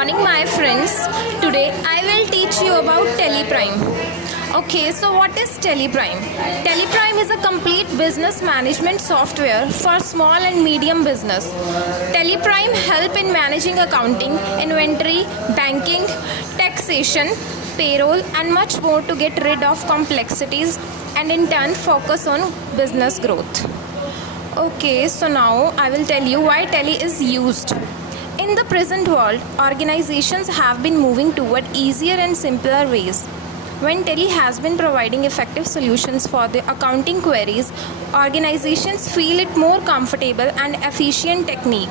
morning, my friends. Today I will teach you about Teleprime. Okay, so what is Teleprime? Teleprime is a complete business management software for small and medium business. Teleprime help in managing accounting, inventory, banking, taxation, payroll and much more to get rid of complexities and in turn focus on business growth. Okay, so now I will tell you why Tele is used. In the present world, organizations have been moving toward easier and simpler ways. When Tele has been providing effective solutions for the accounting queries, organizations feel it more comfortable and efficient technique.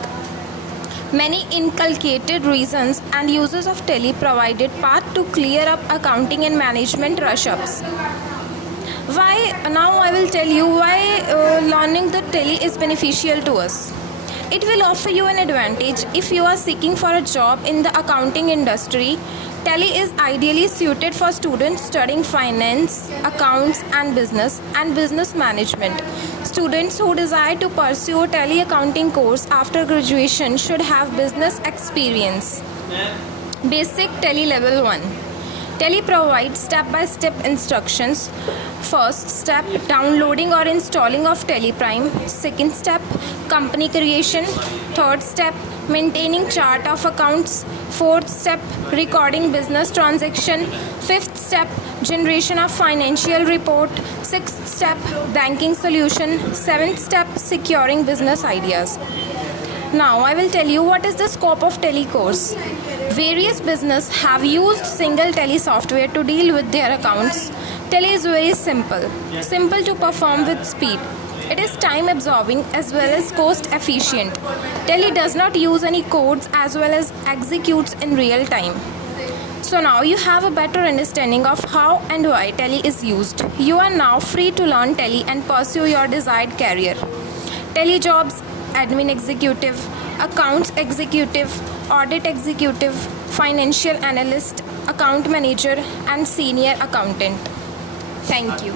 Many inculcated reasons and users of Tele provided path to clear up accounting and management rush-ups. Why now I will tell you why learning the Tele is beneficial to us. It will offer you an advantage if you are seeking for a job in the accounting industry. Tele is ideally suited for students studying finance, accounts and business management. Students who desire to pursue a Tele accounting course after graduation should have business experience. Basic Tele Level 1. Tele provides step-by-step instructions. First step, downloading or installing of Teleprime. Second step, company creation. Third step, maintaining chart of accounts. Fourth step, recording business transaction. Fifth step, generation of financial report. Sixth step, banking solution. Seventh step, securing business ideas. Now I will tell you what is the scope of Tele course. Various business have used single Tele software to deal with their accounts. Tele is very simple to perform with speed. It is time absorbing as well as cost efficient. Tele does not use any codes as well as executes in real time. So now you have a better understanding of how and why Tele is used. You are now free to learn Tele and pursue your desired career. Tele jobs: admin executive, accounts executive, audit executive, financial analyst, account manager and senior accountant. Thank you.